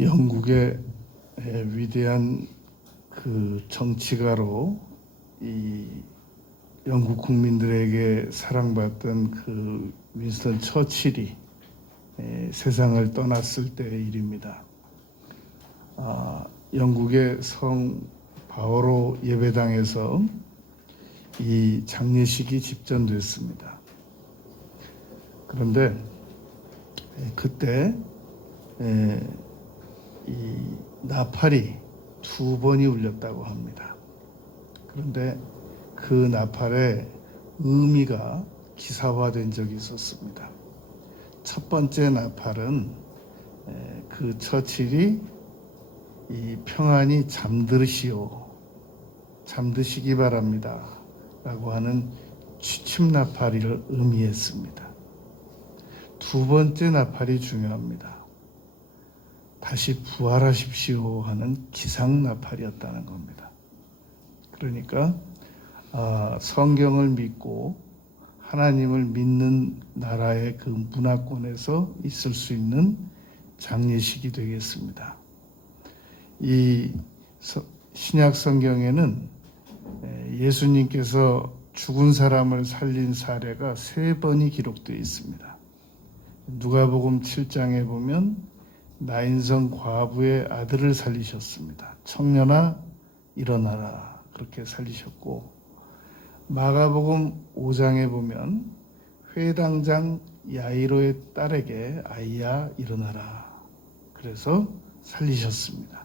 영국의 위대한 그 정치가로 이 영국 국민들에게 사랑받던 그 윈스턴 처칠이 세상을 떠났을 때의 일입니다. 영국의 성 바오로 예배당에서 이 장례식이 집전됐습니다. 그런데 그때 이 나팔이 2번이 울렸다고 합니다. 그런데 그 나팔의 의미가 기사화된 적이 있었습니다. 첫 번째 나팔은 그 처칠이 이 평안히 잠드시기 바랍니다 라고 하는 취침 나팔을 의미했습니다. 2번째 나팔이 중요합니다. 다시 부활하십시오 하는 기상 나팔이었다는 겁니다. 그러니까 성경을 믿고 하나님을 믿는 나라의 그 문화권에서 있을 수 있는 장례식이 되겠습니다. 이 신약 성경에는 예수님께서 죽은 사람을 살린 사례가 3번이 기록되어 있습니다. 누가복음 7장에 보면 나인성 과부의 아들을 살리셨습니다. 청년아 일어나라 그렇게 살리셨고, 마가복음 5장에 보면 회당장 야이로의 딸에게 아이야 일어나라 그래서 살리셨습니다.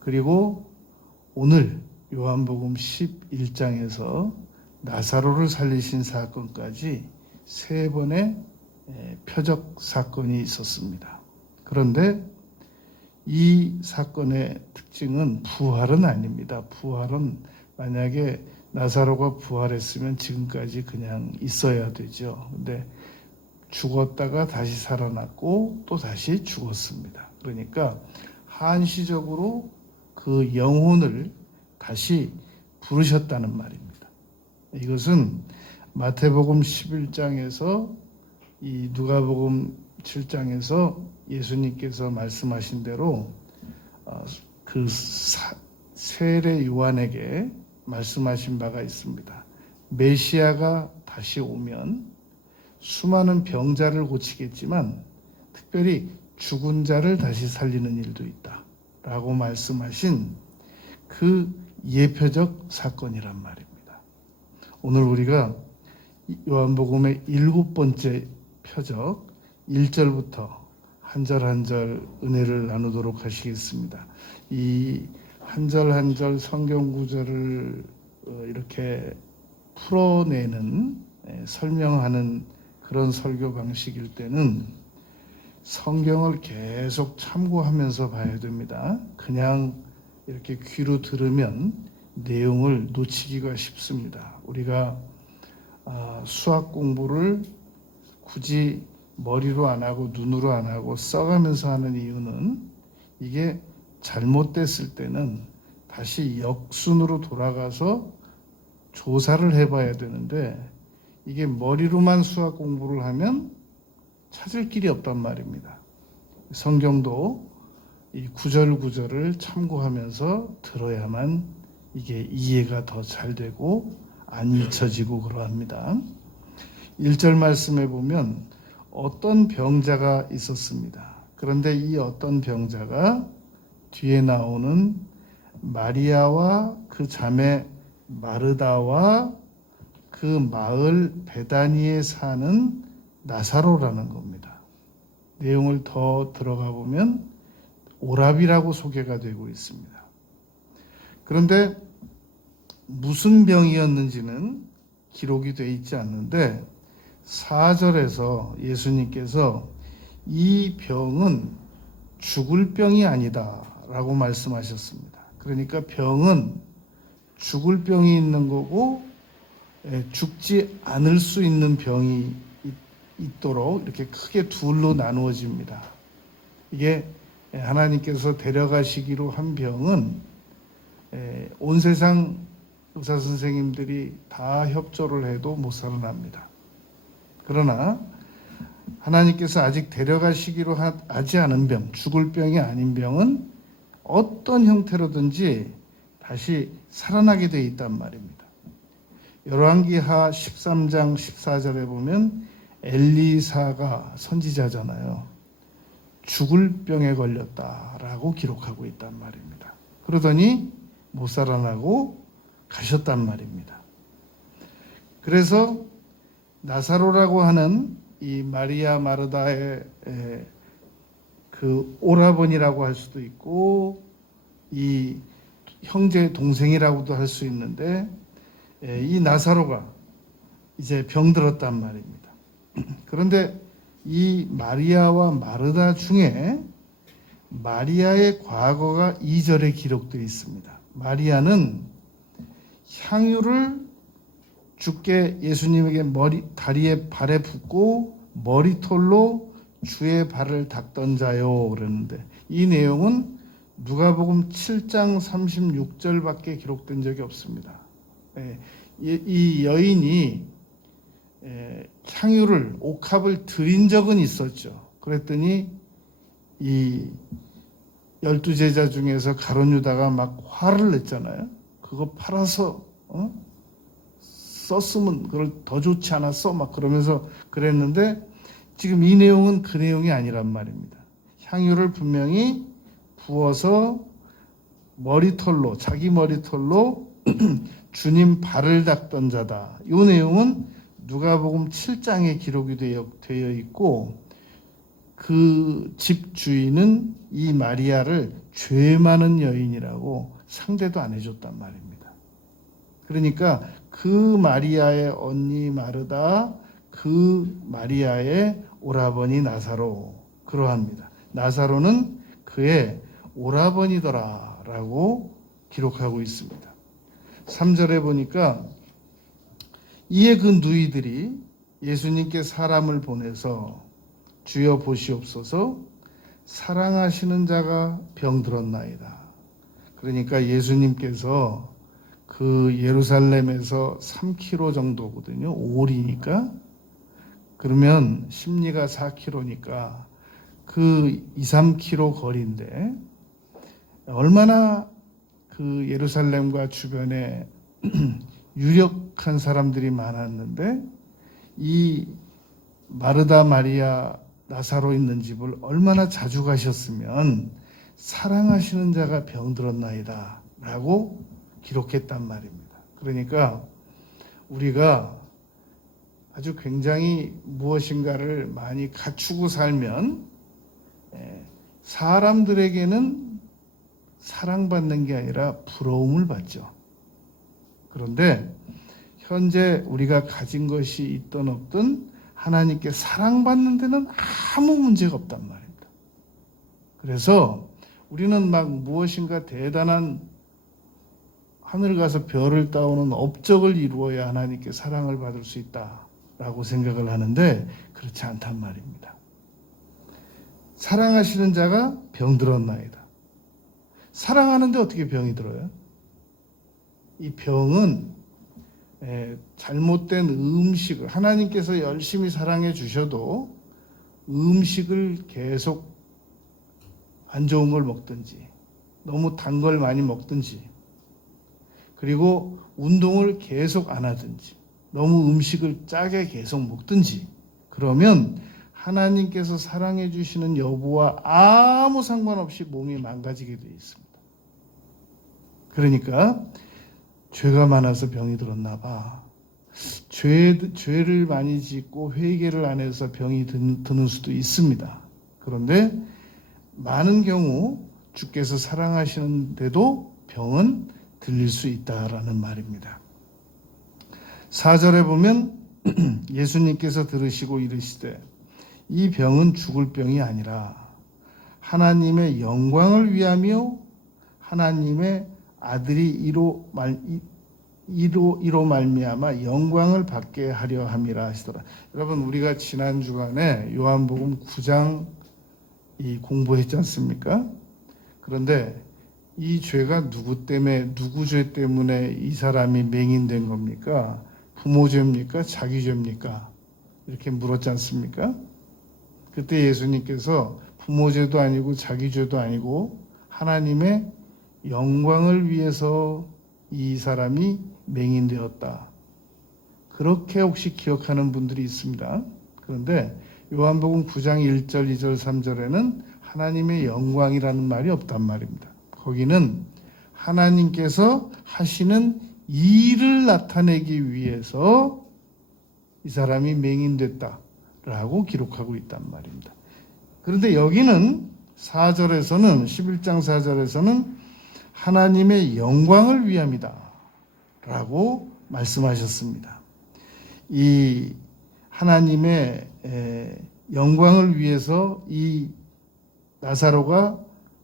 그리고 오늘 요한복음 11장에서 나사로를 살리신 사건까지 3번의 표적 사건이 있었습니다. 그런데 이 사건의 특징은 부활은 아닙니다. 부활은 만약에 나사로가 부활했으면 지금까지 그냥 있어야 되죠. 근데 죽었다가 다시 살아났고 또 다시 죽었습니다. 그러니까 한시적으로 그 영혼을 다시 부르셨다는 말입니다. 이것은 마태복음 11장에서 이 누가복음 7장에서 예수님께서 말씀하신 대로 그 세례 요한에게 말씀하신 바가 있습니다. 메시아가 다시 오면 수많은 병자를 고치겠지만 특별히 죽은 자를 다시 살리는 일도 있다 라고 말씀하신 그 예표적 사건이란 말입니다. 오늘 우리가 요한복음의 7번째 표적 1절부터 한 절 한 절 은혜를 나누도록 하시겠습니다. 이 한 절 한 절 성경 구절을 이렇게 풀어내는 설명하는 그런 설교 방식일 때는 성경을 계속 참고하면서 봐야 됩니다. 그냥 이렇게 귀로 들으면 내용을 놓치기가 쉽습니다. 우리가 수학 공부를 굳이 머리로 안 하고 눈으로 안 하고 써가면서 하는 이유는 이게 잘못됐을 때는 다시 역순으로 돌아가서 조사를 해봐야 되는데 이게 머리로만 수학 공부를 하면 찾을 길이 없단 말입니다. 성경도 이 구절구절을 참고하면서 들어야만 이게 이해가 더 잘 되고 안 잊혀지고 그러합니다. 1절 말씀에 보면 어떤 병자가 있었습니다. 그런데 이 어떤 병자가 뒤에 나오는 마리아와 그 자매 마르다와 그 마을 베다니에 사는 나사로라는 겁니다. 내용을 더 들어가 보면 오랍이라고 소개가 되고 있습니다. 그런데 무슨 병이었는지는 기록이 되어 있지 않는데 4절에서 예수님께서 이 병은 죽을 병이 아니다 라고 말씀하셨습니다. 그러니까 병은 죽을 병이 있는 거고 죽지 않을 수 있는 병이 있도록 이렇게 크게 둘로 나누어집니다. 이게 하나님께서 데려가시기로 한 병은 온 세상 의사 선생님들이 다 협조를 해도 못 살아납니다. 그러나 하나님께서 아직 데려가시기로 하지 않은 병, 죽을 병이 아닌 병은 어떤 형태로든지 다시 살아나게 되어 있단 말입니다. 열왕기하 13장 14절에 보면 엘리사가 선지자잖아요. 죽을 병에 걸렸다라고 기록하고 있단 말입니다. 그러더니 못 살아나고 가셨단 말입니다. 그래서 나사로라고 하는 이 마리아 마르다의 그 오라버니라고 할 수도 있고 이 형제 동생이라고도 할 수 있는데 이 나사로가 이제 병들었단 말입니다. 그런데 이 마리아와 마르다 중에 마리아의 과거가 2절에 기록되어 있습니다. 마리아는 향유를 주께 예수님에게 다리에 발에 붓고 머리털로 주의 발을 닦던 자요 그러는데 이 내용은 누가복음 7장 36절밖에 기록된 적이 없습니다. 이 여인이 향유를 옥합을 드린 적은 있었죠. 그랬더니 이 12제자 중에서 가룟 유다가 막 화를 냈잖아요. 그거 팔아서 썼으면 그걸 더 좋지 않았어? 막 그러면서 그랬는데 지금 이 내용은 그 내용이 아니란 말입니다. 향유를 분명히 부어서 머리털로 자기 머리털로 주님 발을 닦던 자다. 이 내용은 누가복음 7장에 기록이 되어 있고 그 집 주인은 이 마리아를 죄 많은 여인이라고 상대도 안 해줬단 말입니다. 그러니까 그 마리아의 언니 마르다, 그 마리아의 오라버니 나사로 그러합니다. 나사로는 그의 오라버니더라라고 기록하고 있습니다. 3절에 보니까 이에 그 누이들이 예수님께 사람을 보내서 주여 보시옵소서 사랑하시는 자가 병들었나이다. 그러니까 예수님께서 그 예루살렘에서 3km 정도거든요. 오리니까. 그러면 심리가 4km니까 그 2, 3km 거리인데 얼마나 그 예루살렘과 주변에 유력한 사람들이 많았는데 이 마르다 마리아 나사로 있는 집을 얼마나 자주 가셨으면 사랑하시는 자가 병들었나이다 라고 기록했단 말입니다. 그러니까 우리가 아주 굉장히 무엇인가를 많이 갖추고 살면 사람들에게는 사랑받는 게 아니라 부러움을 받죠. 그런데 현재 우리가 가진 것이 있든 없든 하나님께 사랑받는 데는 아무 문제가 없단 말입니다. 그래서 우리는 막 무엇인가 대단한 하늘 가서 별을 따오는 업적을 이루어야 하나님께 사랑을 받을 수 있다라고 생각을 하는데 그렇지 않단 말입니다. 사랑하시는 자가 병들었나이다. 사랑하는데 어떻게 병이 들어요? 이 병은 잘못된 음식을 하나님께서 열심히 사랑해 주셔도 음식을 계속 안 좋은 걸 먹든지 너무 단 걸 많이 먹든지 그리고 운동을 계속 안 하든지 너무 음식을 짜게 계속 먹든지 그러면 하나님께서 사랑해 주시는 여부와 아무 상관없이 몸이 망가지게 되어 있습니다. 그러니까 죄가 많아서 병이 들었나 봐. 죄를 많이 짓고 회개를 안 해서 병이 드는 수도 있습니다. 그런데 많은 경우 주께서 사랑하시는데도 병은 들릴 수 있다라는 말입니다. 4절에 보면 예수님께서 들으시고 이르시되 이 병은 죽을 병이 아니라 하나님의 영광을 위하며 하나님의 아들이 이로 말미암아 영광을 받게 하려 함이라 하시더라. 여러분 우리가 지난 주간에 요한복음 9장 공부했지 않습니까? 그런데 이 죄가 누구 죄 때문에 이 사람이 맹인된 겁니까? 부모 죄입니까? 자기 죄입니까? 이렇게 물었지 않습니까? 그때 예수님께서 부모 죄도 아니고 자기 죄도 아니고 하나님의 영광을 위해서 이 사람이 맹인되었다. 그렇게 혹시 기억하는 분들이 있습니다. 그런데 요한복음 9장 1절, 2절, 3절에는 하나님의 영광이라는 말이 없단 말입니다. 거기는 하나님께서 하시는 일을 나타내기 위해서 이 사람이 맹인됐다라고 기록하고 있단 말입니다. 그런데 여기는 4절에서는 11장 4절에서는 하나님의 영광을 위함이다 라고 말씀하셨습니다. 이 하나님의 영광을 위해서 이 나사로가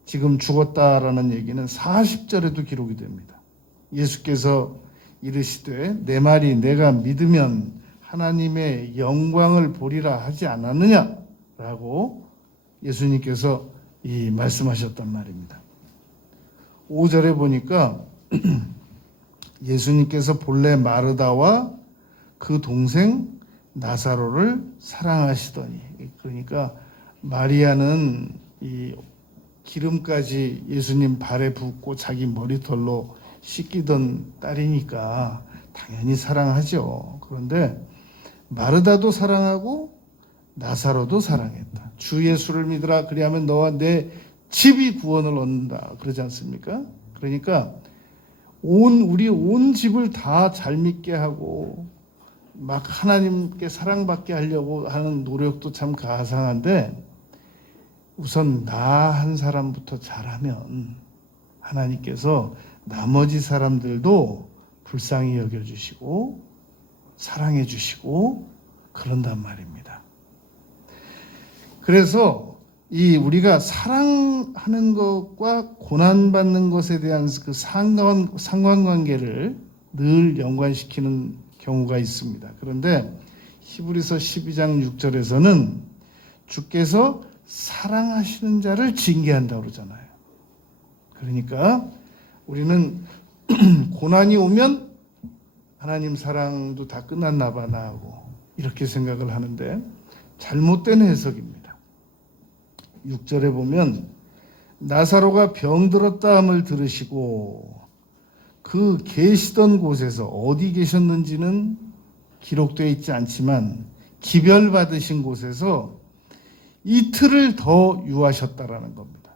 지금 죽었다라는 얘기는 40절에도 기록이 됩니다. 예수께서 이르시되 내 말이 내가 믿으면 하나님의 영광을 보리라 하지 않았느냐라고 예수님께서 말씀하셨단 말입니다. 5절에 보니까 예수님께서 본래 마르다와 그 동생 나사로를 사랑하시더니, 그러니까 마리아는 이 기름까지 예수님 발에 붓고 자기 머리털로 씻기던 딸이니까 당연히 사랑하죠. 그런데 마르다도 사랑하고 나사로도 사랑했다. 주 예수를 믿으라 그리하면 너와 내 집이 구원을 얻는다 그러지 않습니까? 그러니까 우리 온 집을 다 잘 믿게 하고 막 하나님께 사랑받게 하려고 하는 노력도 참 가상한데 우선 나 한 사람부터 잘하면 하나님께서 나머지 사람들도 불쌍히 여겨주시고 사랑해 주시고 그런단 말입니다. 그래서 우리가 사랑하는 것과 고난받는 것에 대한 그 상관관계를 늘 연관시키는 경우가 있습니다. 그런데 히브리서 12장 6절에서는 주께서 사랑하시는 자를 징계한다고 그러잖아요. 그러니까 우리는 고난이 오면 하나님 사랑도 다 끝났나 봐 나하고 이렇게 생각을 하는데 잘못된 해석입니다. 6절에 보면 나사로가 병들었다 함을 들으시고 그 계시던 곳에서 어디 계셨는지는 기록되어 있지 않지만 기별받으신 곳에서 이틀을 더 유하셨다라는 겁니다.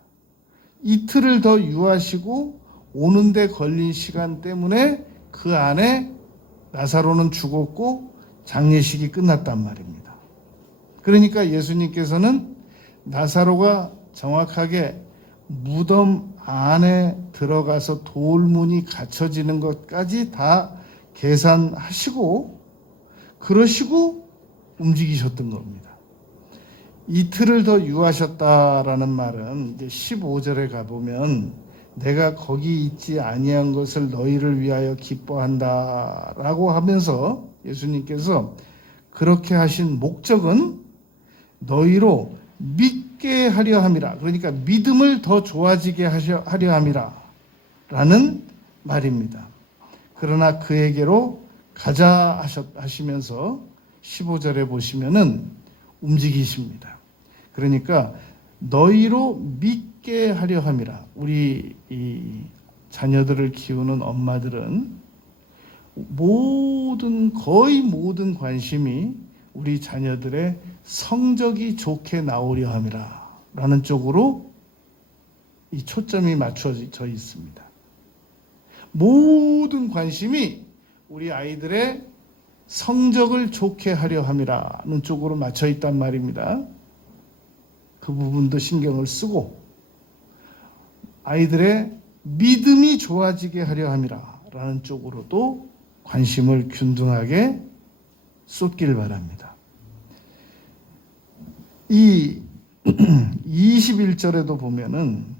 이틀을 더 유하시고 오는데 걸린 시간 때문에 그 안에 나사로는 죽었고 장례식이 끝났단 말입니다. 그러니까 예수님께서는 나사로가 정확하게 무덤 안에 들어가서 돌문이 갇혀지는 것까지 다 계산하시고 그러시고 움직이셨던 겁니다. 이틀을 더 유하셨다라는 말은 이제 15절에 가보면 내가 거기 있지 아니한 것을 너희를 위하여 기뻐한다라고 하면서 예수님께서 그렇게 하신 목적은 너희로 믿게 하려 함이라. 그러니까 믿음을 더 좋아지게 하려 함이라 라는 말입니다. 그러나 그에게로 가자 하시면서 15절에 보시면은 움직이십니다. 그러니까 너희로 믿게 하려 함이라. 우리 이 자녀들을 키우는 엄마들은 거의 모든 관심이 우리 자녀들의 성적이 좋게 나오려 함이라 라는 쪽으로 이 초점이 맞춰져 있습니다. 모든 관심이 우리 아이들의 성적을 좋게 하려 함이라는 쪽으로 맞춰 있단 말입니다. 그 부분도 신경을 쓰고 아이들의 믿음이 좋아지게 하려 함이라는 쪽으로도 관심을 균등하게 쏟길 바랍니다. 이 21절에도 보면은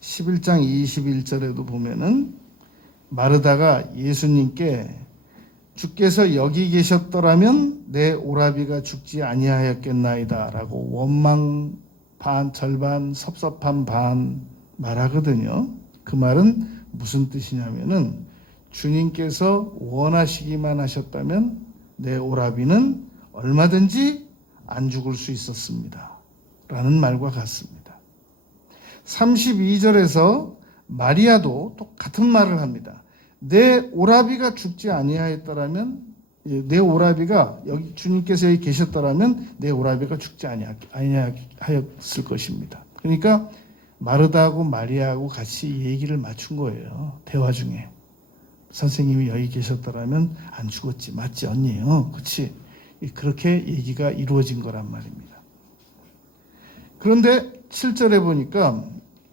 11장 21절에도 보면은 마르다가 예수님께 주께서 여기 계셨더라면 내 오라비가 죽지 아니하였겠나이다 라고 원망 반 절반 섭섭한 반 말하거든요. 그 말은 무슨 뜻이냐면은 주님께서 원하시기만 하셨다면 내 오라비는 얼마든지 안 죽을 수 있었습니다. 라는 말과 같습니다. 32절에서 마리아도 똑같은 말을 합니다. 내 오라비가 죽지 아니하였더라면, 내 오라비가 여기 주님께서 여기 계셨더라면 내 오라비가 죽지 아니하였을 것입니다. 그러니까 마르다하고 마리아하고 같이 얘기를 맞춘 거예요. 대화 중에. 선생님이 여기 계셨더라면 안 죽었지. 맞지 언니? 그렇지. 그렇게 얘기가 이루어진 거란 말입니다. 그런데 7절에 보니까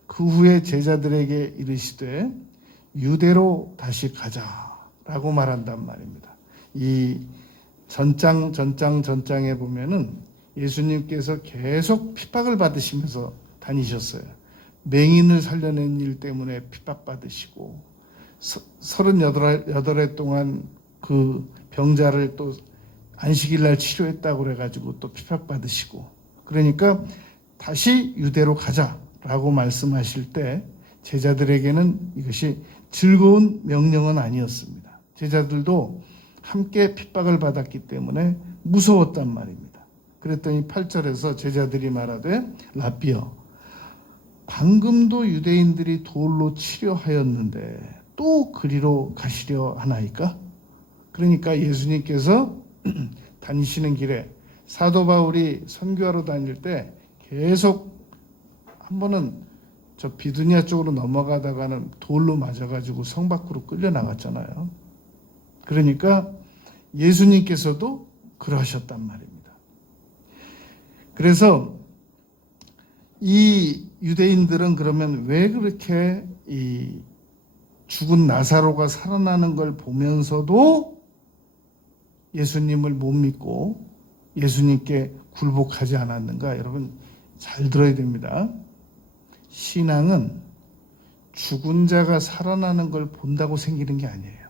그 후에 제자들에게 이르시되 유대로 다시 가자라고 말한단 말입니다. 이 전장에 보면은 예수님께서 계속 핍박을 받으시면서 다니셨어요. 맹인을 살려낸 일 때문에 핍박받으시고 38회 동안 그 병자를 또 안식일 날 치료했다고 그래가지고 또 핍박받으시고, 그러니까 다시 유대로 가자라고 말씀하실 때 제자들에게는 이것이 즐거운 명령은 아니었습니다. 제자들도 함께 핍박을 받았기 때문에 무서웠단 말입니다. 그랬더니 8절에서 제자들이 말하되 라삐여, 방금도 유대인들이 돌로 치려하였는데 또 그리로 가시려 하나이까? 그러니까 예수님께서 다니시는 길에 사도 바울이 선교하러 다닐 때 계속 한 번은 저 비두니아 쪽으로 넘어가다가는 돌로 맞아가지고 성 밖으로 끌려 나갔잖아요. 그러니까 예수님께서도 그러하셨단 말입니다. 그래서 이 유대인들은 그러면 왜 그렇게 이 죽은 나사로가 살아나는 걸 보면서도 예수님을 못 믿고 예수님께 굴복하지 않았는가? 여러분 잘 들어야 됩니다. 신앙은 죽은 자가 살아나는 걸 본다고 생기는 게 아니에요.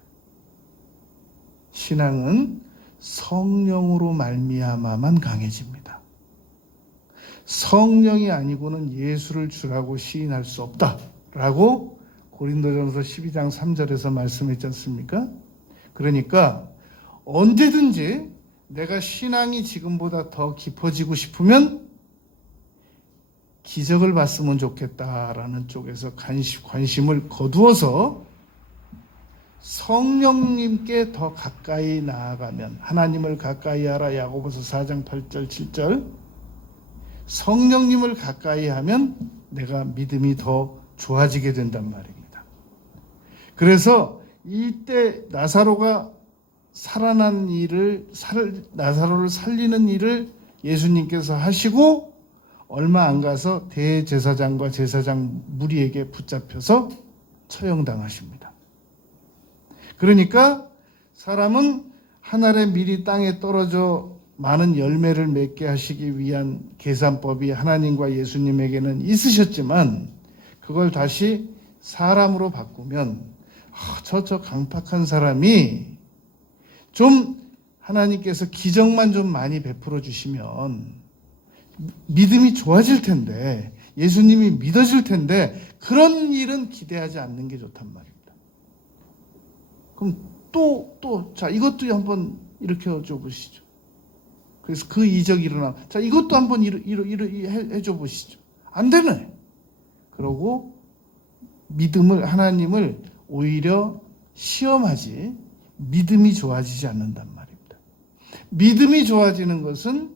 신앙은 성령으로 말미암아만 강해집니다. 성령이 아니고는 예수를 주라고 시인할 수 없다라고 고린도전서 12장 3절에서 말씀했지 않습니까? 그러니까 언제든지 내가 신앙이 지금보다 더 깊어지고 싶으면 기적을 봤으면 좋겠다라는 쪽에서 관심을 거두어서 성령님께 더 가까이 나아가면, 하나님을 가까이 하라 야고보서 4장 8절 7절, 성령님을 가까이 하면 내가 믿음이 더 좋아지게 된단 말입니다. 그래서 이때 나사로가 살아난 일을, 나사로를 살리는 일을 예수님께서 하시고 얼마 안 가서 대제사장과 제사장 무리에게 붙잡혀서 처형당하십니다. 그러니까 사람은 하늘의 밀이 땅에 떨어져 많은 열매를 맺게 하시기 위한 계산법이 하나님과 예수님에게는 있으셨지만 그걸 다시 사람으로 바꾸면 저 강팍한 사람이 좀 하나님께서 기적만 좀 많이 베풀어 주시면 믿음이 좋아질 텐데, 예수님이 믿어질 텐데 그런 일은 기대하지 않는 게 좋단 말입니다. 그럼 자 이것도 한번 일으켜줘 보시죠. 그래서 그 이적이 일어나. 자 이것도 한번 해줘 보시죠. 안 되네. 그러고 하나님을 오히려 시험하지 믿음이 좋아지지 않는단 말입니다. 믿음이 좋아지는 것은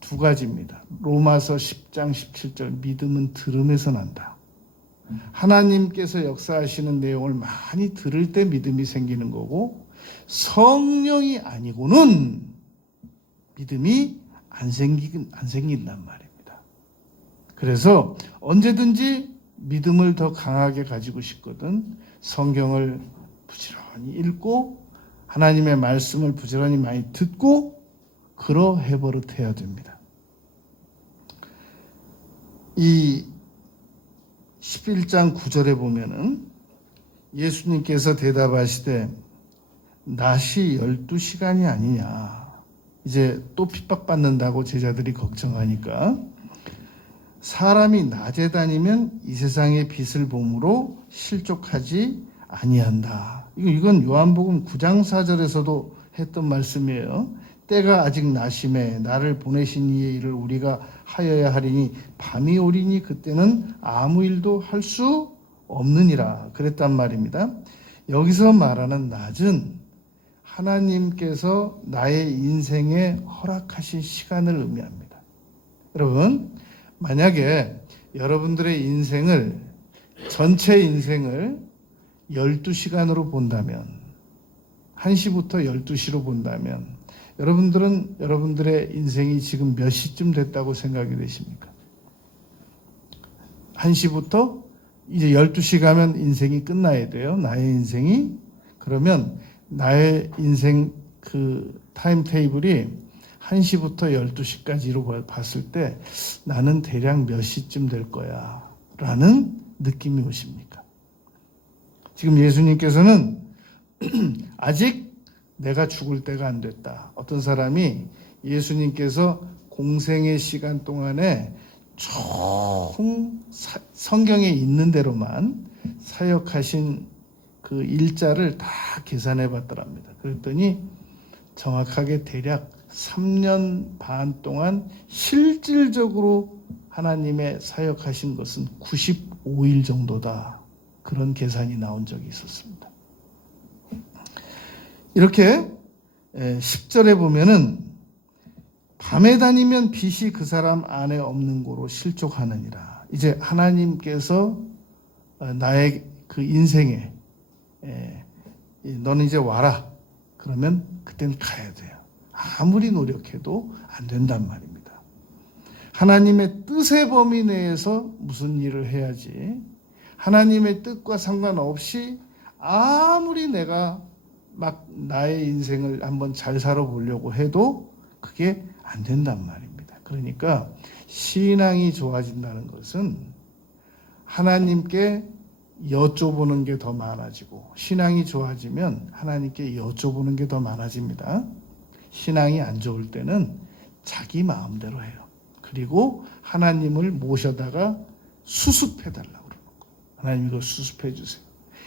두 가지입니다. 로마서 10장 17절 믿음은 들음에서 난다. 하나님께서 역사하시는 내용을 많이 들을 때 믿음이 생기는 거고, 성령이 아니고는 믿음이 안 생긴단 말입니다. 그래서 언제든지 믿음을 더 강하게 가지고 싶거든 성경을 부지런히 읽고 하나님의 말씀을 부지런히 많이 듣고 그러해 버릇해야 됩니다. 이 11장 9절에 보면은 예수님께서 대답하시되 낮이 12시간이 아니냐. 이제 또 핍박받는다고 제자들이 걱정하니까 사람이 낮에 다니면 이 세상의 빛을 봄으로 실족하지 아니한다. 이건 요한복음 9장 4절에서도 했던 말씀이에요. 때가 아직 나심에 나를 보내신 이의 일을 우리가 하여야 하리니 밤이 오리니 그때는 아무 일도 할 수 없느니라 그랬단 말입니다. 여기서 말하는 낮은 하나님께서 나의 인생에 허락하신 시간을 의미합니다. 여러분, 만약에 여러분들의 인생을, 전체 인생을 12시간으로 본다면, 1시부터 12시로 본다면 여러분들은 여러분들의 인생이 지금 몇 시쯤 됐다고 생각이 되십니까? 1시부터 이제 12시 가면 인생이 끝나야 돼요. 나의 인생이. 그러면 나의 인생 그 타임 테이블이 1시부터 12시까지로 봤을 때 나는 대략 몇 시쯤 될 거야 라는 느낌이 오십니까? 지금 예수님께서는 아직 내가 죽을 때가 안 됐다. 어떤 사람이 예수님께서 공생의 시간 동안에 총 성경에 있는 대로만 사역하신 그 일자를 다 계산해 봤더랍니다. 그랬더니 정확하게 대략 3년 반 동안 실질적으로 하나님의 사역하신 것은 95일 정도다. 그런 계산이 나온 적이 있었습니다. 이렇게 10절에 보면은 밤에 다니면 빛이 그 사람 안에 없는 고로 실족하느니라. 이제 하나님께서 나의 그 인생에 너는 이제 와라. 그러면 그때는 가야 돼요. 아무리 노력해도 안 된단 말입니다. 하나님의 뜻의 범위 내에서 무슨 일을 해야지 하나님의 뜻과 상관없이 아무리 내가 막 나의 인생을 한번 잘 살아보려고 해도 그게 안 된단 말입니다. 그러니까 신앙이 좋아진다는 것은 하나님께 여쭤보는 게 더 많아지고 신앙이 좋아지면 하나님께 여쭤보는 게 더 많아집니다. 신앙이 안 좋을 때는 자기 마음대로 해요. 그리고 하나님을 모셔다가 수습해달라고 그러는 거예요. 하나님 이거 수습해 주세요.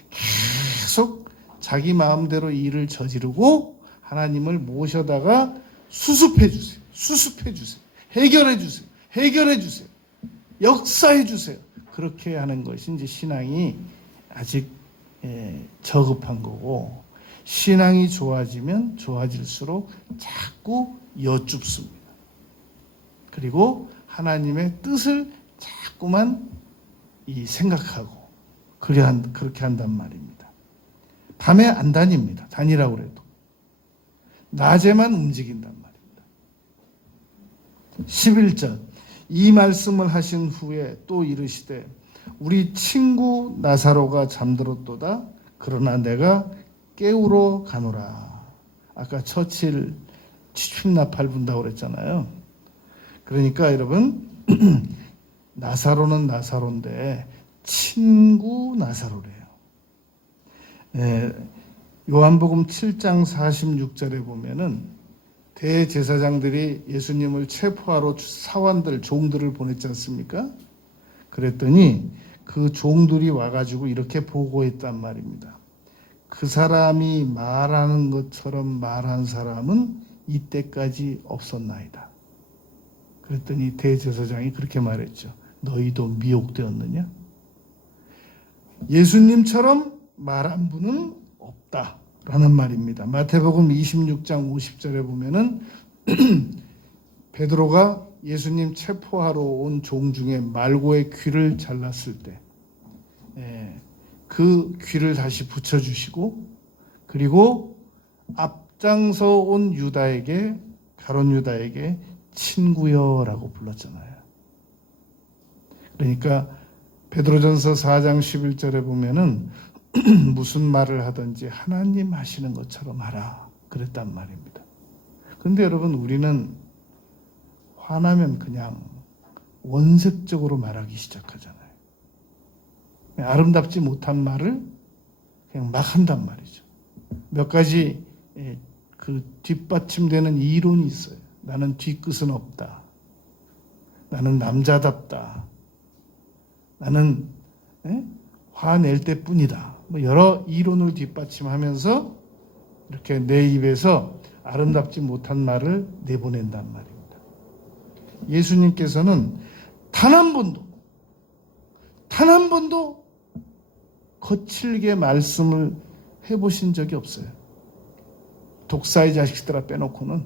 계속 자기 마음대로 일을 저지르고 하나님을 모셔다가 수습해 주세요. 수습해 주세요. 해결해 주세요. 해결해 주세요. 역사해 주세요. 그렇게 하는 것이 이제 신앙이 아직 저급한 거고 신앙이 좋아지면 좋아질수록 자꾸 여쭙습니다. 그리고 하나님의 뜻을 자꾸만 생각하고 그렇게 한단 말입니다. 밤에 안 다닙니다. 다니라고 그래도. 낮에만 움직인단 말입니다. 11절 이 말씀을 하신 후에 또 이르시되 우리 친구 나사로가 잠들었도다. 그러나 내가 깨우러 가노라. 아까 처칠 취침나팔 분다고 그랬잖아요. 그러니까 여러분 나사로는 나사로인데 친구 나사로래요. 요한복음 7장 46절에 보면은 대제사장들이 예수님을 체포하러 사원들, 종들을 보냈지 않습니까? 그랬더니 그 종들이 와가지고 이렇게 보고했단 말입니다. 그 사람이 말하는 것처럼 말한 사람은 이때까지 없었나이다. 그랬더니 대제사장이 그렇게 말했죠. 너희도 미혹되었느냐? 예수님처럼 말한 분은 없다라는 말입니다. 마태복음 26장 50절에 보면은 베드로가 예수님 체포하러 온 종 중에 말고의 귀를 잘랐을 때 그 귀를 다시 붙여주시고 그리고 앞장서 온 유다에게 가룟 유다에게 친구여라고 불렀잖아요. 그러니까 베드로전서 4장 11절에 보면은 무슨 말을 하든지 하나님 하시는 것처럼 하라 그랬단 말입니다. 그런데 여러분 우리는 화나면 그냥 원색적으로 말하기 시작하잖아요. 아름답지 못한 말을 그냥 막 한단 말이죠. 몇 가지 그 뒷받침되는 이론이 있어요. 나는 뒤끝은 없다. 나는 남자답다. 나는 화낼 때뿐이다. 뭐 여러 이론을 뒷받침하면서 이렇게 내 입에서 아름답지 못한 말을 내보낸단 말입니다. 예수님께서는 단 한 번도 거칠게 말씀을 해보신 적이 없어요. 독사의 자식들아 빼놓고는.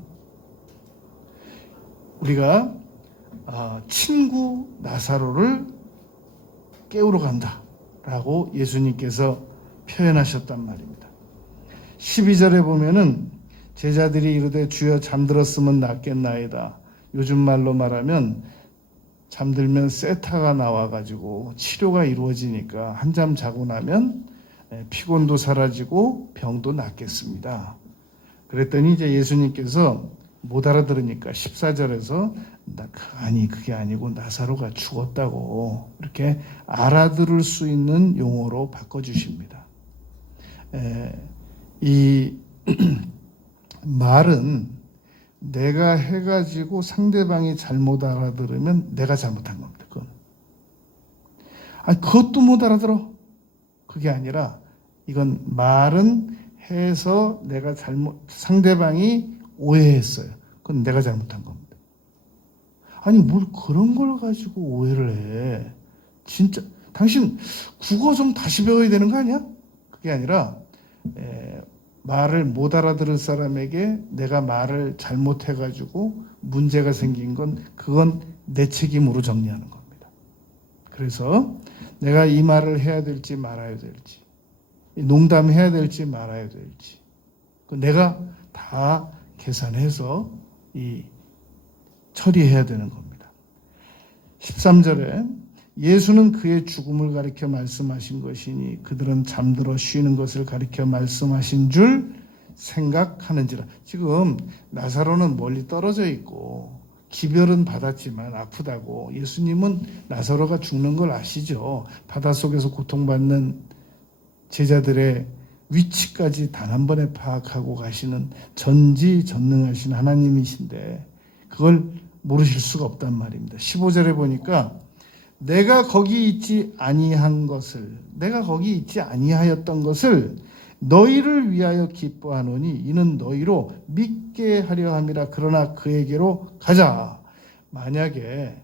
우리가 친구 나사로를 깨우러 간다라고 예수님께서 표현하셨단 말입니다. 12절에 보면은 제자들이 이르되 주여 잠들었으면 낫겠나이다. 요즘 말로 말하면 잠들면 세타가 나와가지고 치료가 이루어지니까 한잠 자고 나면 피곤도 사라지고 병도 낫겠습니다. 그랬더니 이제 예수님께서 못 알아들으니까 14절에서 아니 그게 아니고 나사로가 죽었다고 이렇게 알아들을 수 있는 용어로 바꿔주십니다. 이 말은 내가 해가지고 상대방이 잘못 알아들으면 내가 잘못한 겁니다. 그건. 그것도 못 알아들어. 그게 아니라 이건 말은 해서 내가 상대방이 오해했어요. 그건 내가 잘못한 겁니다. 아니 뭘 그런 걸 가지고 오해를 해. 진짜 당신 국어 좀 다시 배워야 되는 거 아니야? 그게 아니라 말을 못 알아들을 사람에게 내가 말을 잘못해가지고 문제가 생긴 건 그건 내 책임으로 정리하는 겁니다. 그래서 내가 이 말을 해야 될지 말아야 될지, 농담해야 될지 말아야 될지, 내가 다 계산해서 처리해야 되는 겁니다. 13절에 예수는 그의 죽음을 가리켜 말씀하신 것이니 그들은 잠들어 쉬는 것을 가리켜 말씀하신 줄 생각하는지라. 지금 나사로는 멀리 떨어져 있고 기별은 받았지만 아프다고. 예수님은 나사로가 죽는 걸 아시죠. 바닷속에서 고통받는 제자들의 위치까지 단 한 번에 파악하고 가시는 전지전능하신 하나님이신데 그걸 모르실 수가 없단 말입니다. 15절에 보니까 내가 거기 있지 아니하였던 것을 너희를 위하여 기뻐하노니 이는 너희로 믿게 하려 함이라. 그러나 그에게로 가자. 만약에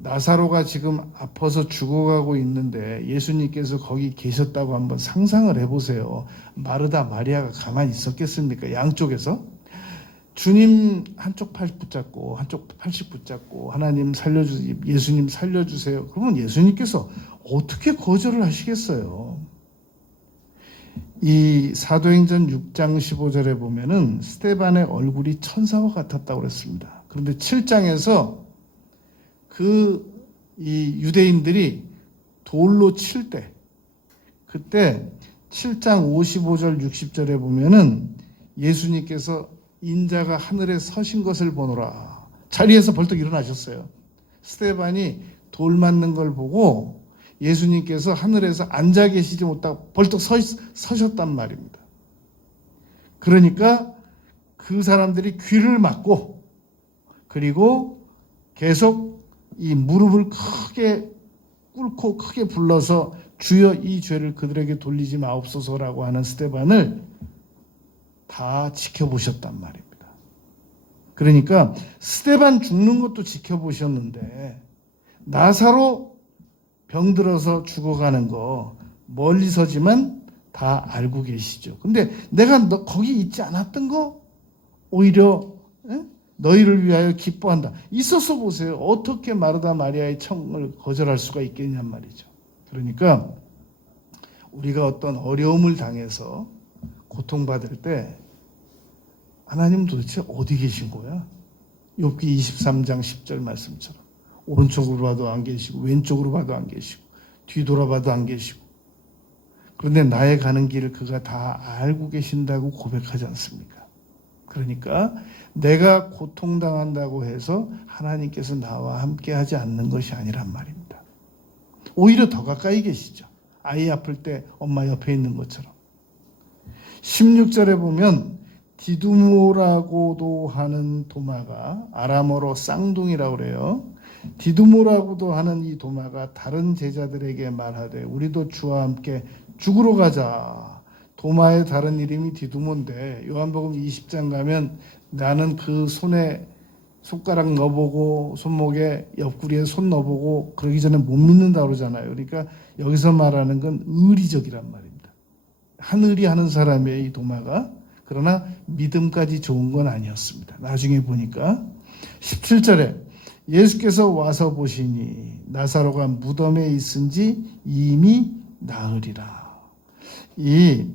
나사로가 지금 아파서 죽어가고 있는데 예수님께서 거기 계셨다고 한번 상상을 해보세요. 마르다 마리아가 가만히 있었겠습니까? 양쪽에서 주님 한쪽 팔 붙잡고 한쪽 팔씩 붙잡고 하나님 살려주세요, 예수님 살려주세요. 그러면 예수님께서 어떻게 거절을 하시겠어요? 이 사도행전 6장 15절에 보면은 스데반의 얼굴이 천사와 같았다고 그랬습니다. 그런데 7장에서 이 유대인들이 돌로 칠 때, 그때 7장 55절 60절에 보면은 예수님께서 인자가 하늘에 서신 것을 보노라. 자리에서 벌떡 일어나셨어요. 스데반이 돌 맞는 걸 보고 예수님께서 하늘에서 앉아 계시지 못하고 벌떡 서셨단 말입니다. 그러니까 그 사람들이 귀를 막고 그리고 계속 이 무릎을 크게 꿇고 크게 불러서 주여 이 죄를 그들에게 돌리지 마옵소서라고 하는 스데반을 다 지켜보셨단 말입니다. 그러니까 스데반 죽는 것도 지켜보셨는데 나사로 병들어서 죽어가는 거 멀리서지만 다 알고 계시죠. 근데 내가 거기 있지 않았던 거 오히려 너희를 위하여 기뻐한다. 있어서 보세요. 어떻게 마르다 마리아의 청을 거절할 수가 있겠냔 말이죠. 그러니까 우리가 어떤 어려움을 당해서 고통받을 때 하나님 도대체 어디 계신 거야? 욥기 23장 10절 말씀처럼 오른쪽으로 봐도 안 계시고 왼쪽으로 봐도 안 계시고 뒤돌아봐도 안 계시고 그런데 나의 가는 길을 그가 다 알고 계신다고 고백하지 않습니까? 그러니까 내가 고통당한다고 해서 하나님께서 나와 함께 하지 않는 것이 아니란 말입니다. 오히려 더 가까이 계시죠. 아이 아플 때 엄마 옆에 있는 것처럼. 16절에 보면 디두모라고도 하는 도마가 아람어로 쌍둥이라고 그래요. 디두모라고도 하는 이 도마가 다른 제자들에게 말하되 우리도 주와 함께 죽으러 가자. 도마의 다른 이름이 디두모인데 요한복음 20장 가면 나는 그 손에 손가락 넣어보고 손목에 옆구리에 손 넣어보고 그러기 전에 못 믿는다 그러잖아요. 그러니까 여기서 말하는 건 의리적이란 말입니다. 하늘이 하는 사람의 이 도마가. 그러나 믿음까지 좋은 건 아니었습니다. 나중에 보니까 17절에 예수께서 와서 보시니 나사로가 무덤에 있은지 이미 나으리라. 이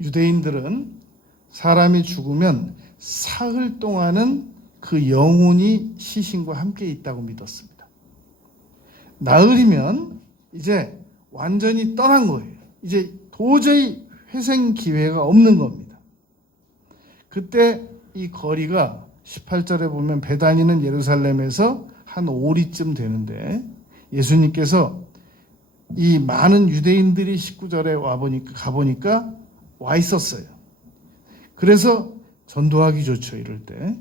유대인들은 사람이 죽으면 사흘 동안은 그 영혼이 시신과 함께 있다고 믿었습니다. 나흘이면 이제 완전히 떠난 거예요. 이제 도저히 회생 기회가 없는 겁니다. 그때 이 거리가 18절에 보면 베다니는 예루살렘에서 한 오리쯤 되는데 예수님께서 이 많은 유대인들이 19절에 가보니까 와 있었어요. 그래서 전도하기 좋죠. 이럴 때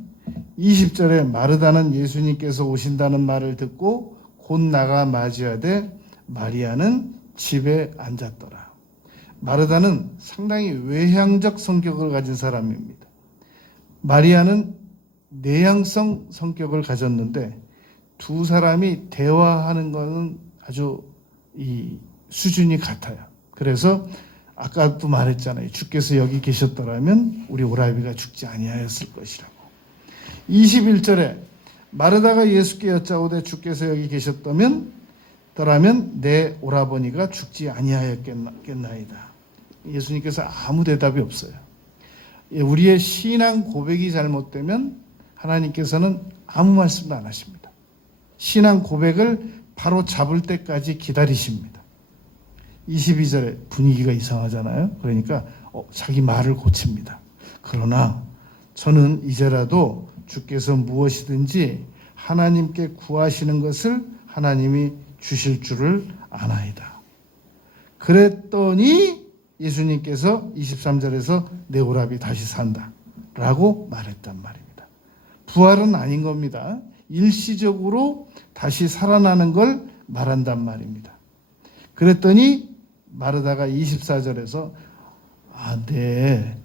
20절에 마르다는 예수님께서 오신다는 말을 듣고 곧 나가 맞이하되 마리아는 집에 앉았더라. 마르다는 상당히 외향적 성격을 가진 사람입니다. 마리아는 내향성 성격을 가졌는데 두 사람이 대화하는 것은 아주 이 수준이 같아요. 그래서 아까도 말했잖아요. 주께서 여기 계셨더라면 우리 오라비가 죽지 아니하였을 것이라고. 21절에 마르다가 예수께 여짜오되 주께서 여기 계셨다면 내 오라버니가 죽지 아니하였겠나이다. 예수님께서 아무 대답이 없어요. 우리의 신앙 고백이 잘못되면 하나님께서는 아무 말씀도 안 하십니다. 신앙 고백을 바로 잡을 때까지 기다리십니다. 22절에 분위기가 이상하잖아요. 그러니까 자기 말을 고칩니다. 그러나 저는 이제라도 주께서 무엇이든지 하나님께 구하시는 것을 하나님이 주실 줄을 아나이다. 그랬더니 예수님께서 23절에서 내 오라비 다시 산다 라고 말했단 말입니다. 부활은 아닌 겁니다. 일시적으로 다시 살아나는 걸 말한단 말입니다. 그랬더니 마르다가 24절에서 네,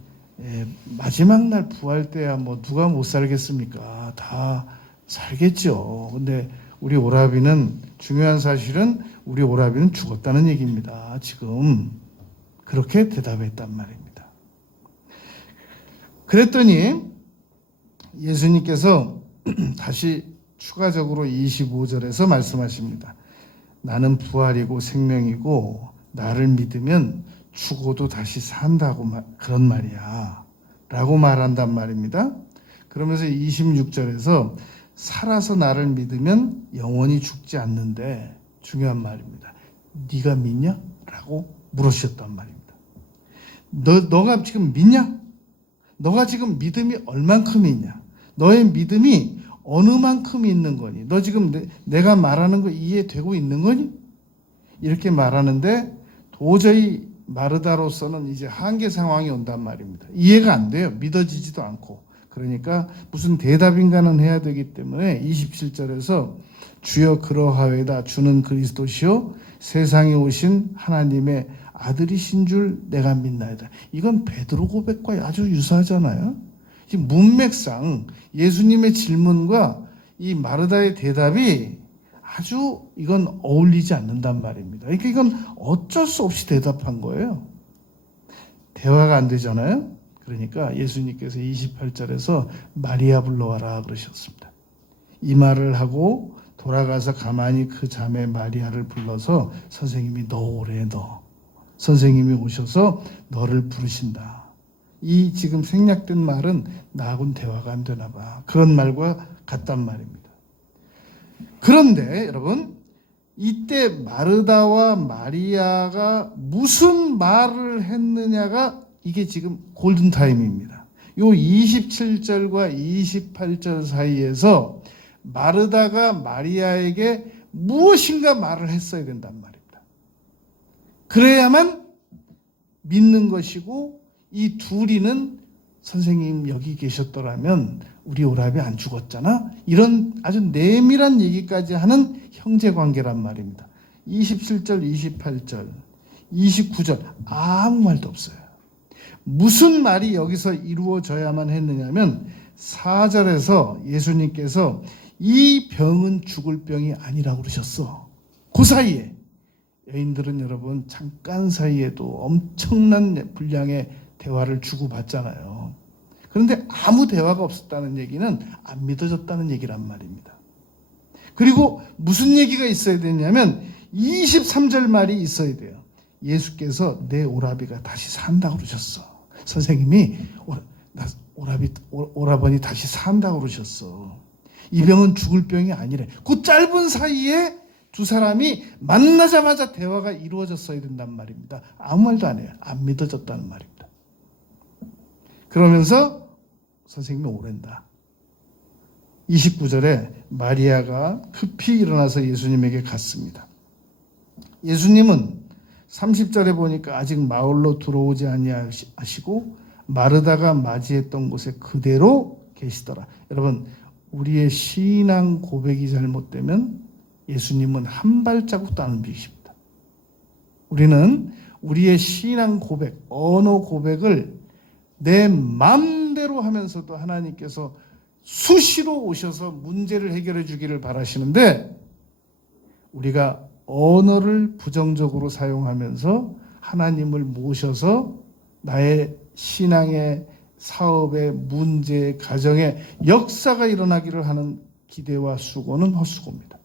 마지막 날 부활 때야 뭐 누가 못 살겠습니까? 다 살겠죠. 근데 우리 오라비는 중요한 사실은 우리 오라비는 죽었다는 얘기입니다. 지금 그렇게 대답했단 말입니다. 그랬더니 예수님께서 다시 추가적으로 25절에서 말씀하십니다. 나는 부활이고 생명이고 나를 믿으면 죽어도 다시 산다고 그런 말이야 라고 말한단 말입니다. 그러면서 26절에서 살아서 나를 믿으면 영원히 죽지 않는데 중요한 말입니다. 네가 믿냐? 라고 물으셨단 말입니다. 너가 지금 믿냐? 너가 지금 믿음이 얼만큼 있냐? 너의 믿음이 어느 만큼 있는 거니? 너 지금 내가 말하는 거 이해되고 있는 거니? 이렇게 말하는데 도저히 마르다로서는 이제 한계 상황이 온단 말입니다. 이해가 안 돼요. 믿어지지도 않고. 그러니까 무슨 대답인가는 해야 되기 때문에 27절에서 주여 그러하외다 주는 그리스도시요 세상에 오신 하나님의 아들이신 줄 내가 믿나이다. 이건 베드로 고백과 아주 유사하잖아요. 지금 문맥상 예수님의 질문과 이 마르다의 대답이 아주 이건 어울리지 않는단 말입니다. 그러니까 이건 어쩔 수 없이 대답한 거예요. 대화가 안 되잖아요. 그러니까 예수님께서 28절에서 마리아 불러와라 그러셨습니다. 이 말을 하고 돌아가서 가만히 그 자매 마리아를 불러서 선생님이 너 오래 너. 선생님이 오셔서 너를 부르신다. 이 지금 생략된 말은 나하고는 대화가 안 되나 봐. 그런 말과 같단 말입니다. 그런데 여러분 이때 마르다와 마리아가 무슨 말을 했느냐가 이게 지금 골든타임입니다. 요 27절과 28절 사이에서 마르다가 마리아에게 무엇인가 말을 했어야 된단 말입니다. 그래야만 믿는 것이고 이 둘이는 선생님 여기 계셨더라면 우리 오라비 안 죽었잖아. 이런 아주 내밀한 얘기까지 하는 형제관계란 말입니다. 27절, 28절, 29절 아무 말도 없어요. 무슨 말이 여기서 이루어져야만 했느냐면 4절에서 예수님께서 이 병은 죽을 병이 아니라고 그러셨어. 그 사이에 여인들은 여러분 잠깐 사이에도 엄청난 분량의 대화를 주고받잖아요. 그런데 아무 대화가 없었다는 얘기는 안 믿어졌다는 얘기란 말입니다. 그리고 무슨 얘기가 있어야 되냐면 23절 말이 있어야 돼요. 예수께서 내 오라비가 다시 산다고 그러셨어. 선생님이 오라버니 다시 산다고 그러셨어. 이 병은 죽을 병이 아니래. 그 짧은 사이에 두 사람이 만나자마자 대화가 이루어졌어야 된단 말입니다. 아무 말도 안 해요. 안 믿어졌다는 말입니다. 그러면서 선생님이 오랜다. 29절에 마리아가 급히 일어나서 예수님에게 갔습니다. 예수님은 30절에 보니까 아직 마을로 들어오지 아니하시고 마르다가 맞이했던 곳에 그대로 계시더라. 여러분, 우리의 신앙 고백이 잘못되면 예수님은 한 발자국도 안 움직이십니다. 우리는 우리의 신앙 고백, 언어 고백을 내 마음대로 하면서도 하나님께서 수시로 오셔서 문제를 해결해 주기를 바라시는데 우리가 언어를 부정적으로 사용하면서 하나님을 모셔서 나의 신앙의 사업의 문제, 가정의 역사가 일어나기를 하는 기대와 수고는 헛수고입니다.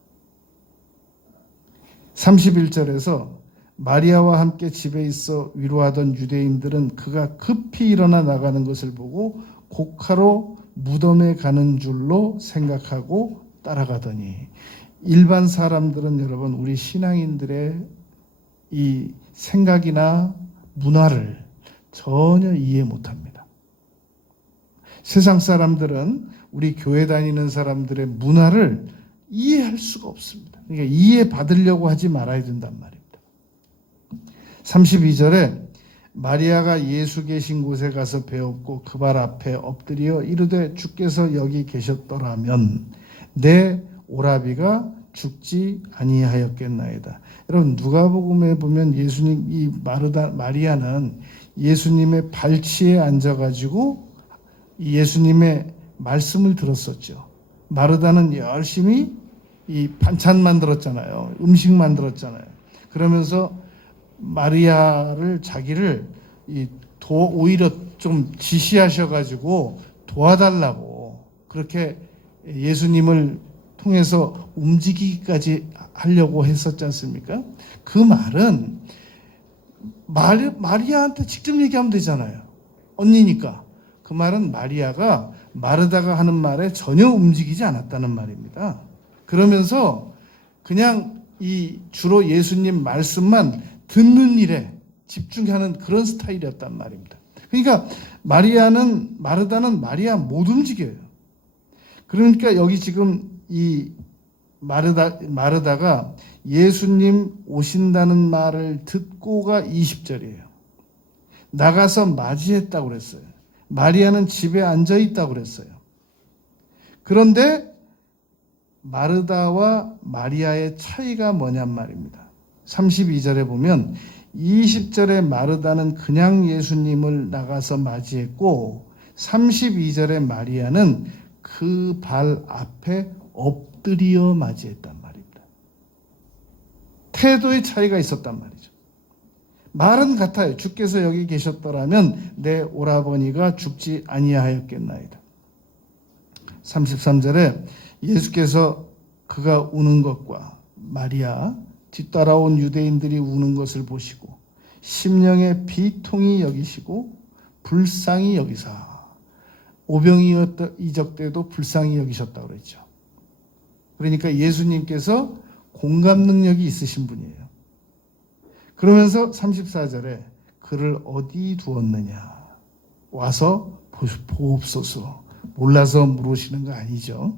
31절에서 마리아와 함께 집에 있어 위로하던 유대인들은 그가 급히 일어나 나가는 것을 보고 곡하러 무덤에 가는 줄로 생각하고 따라가더니 일반 사람들은 여러분 우리 신앙인들의 이 생각이나 문화를 전혀 이해 못합니다. 세상 사람들은 우리 교회 다니는 사람들의 문화를 이해할 수가 없습니다. 그러니까 이해받으려고 하지 말아야 된단 말입니다. 32절에 마리아가 예수 계신 곳에 가서 배웠고 그 발 앞에 엎드려 이르되 주께서 여기 계셨더라면 내 오라비가 죽지 아니하였겠나이다. 여러분 누가복음에 보면 예수님 이 마리아는 예수님의 발치에 앉아가지고 예수님의 말씀을 들었었죠. 마르다는 열심히 이 반찬 만들었잖아요. 음식 만들었잖아요. 그러면서 마리아를 자기를 오히려 좀 지시하셔가지고 도와달라고 그렇게 예수님을 통해서 움직이기까지 하려고 했었지 않습니까? 그 말은 마리아한테 직접 얘기하면 되잖아요. 언니니까. 그 말은 마리아가 마르다가 하는 말에 전혀 움직이지 않았다는 말입니다. 그러면서 그냥 주로 예수님 말씀만 듣는 일에 집중하는 그런 스타일이었단 말입니다. 그러니까 마르다는 마리아 못 움직여요. 그러니까 여기 지금 이 마르다가 예수님 오신다는 말을 듣고가 20절이에요. 나가서 맞이했다고 그랬어요. 마리아는 집에 앉아 있다고 그랬어요. 그런데 마르다와 마리아의 차이가 뭐냔 말입니다. 32절에 보면 20절에 마르다는 그냥 예수님을 나가서 맞이했고 32절에 마리아는 그 발 앞에 엎드려 맞이했단 말입니다. 태도의 차이가 있었단 말이죠. 말은 같아요. 주께서 여기 계셨더라면 내 오라버니가 죽지 아니하였겠나이다. 33절에 예수께서 그가 우는 것과 마리아 뒤따라온 유대인들이 우는 것을 보시고 심령의 비통이 여기시고 불쌍히 여기사 오병이 이적때도 불쌍히 여기셨다고 그랬죠. 그러니까 예수님께서 공감 능력이 있으신 분이에요. 그러면서 34절에 그를 어디 두었느냐 와서 보옵소서. 몰라서 물으시는 거 아니죠.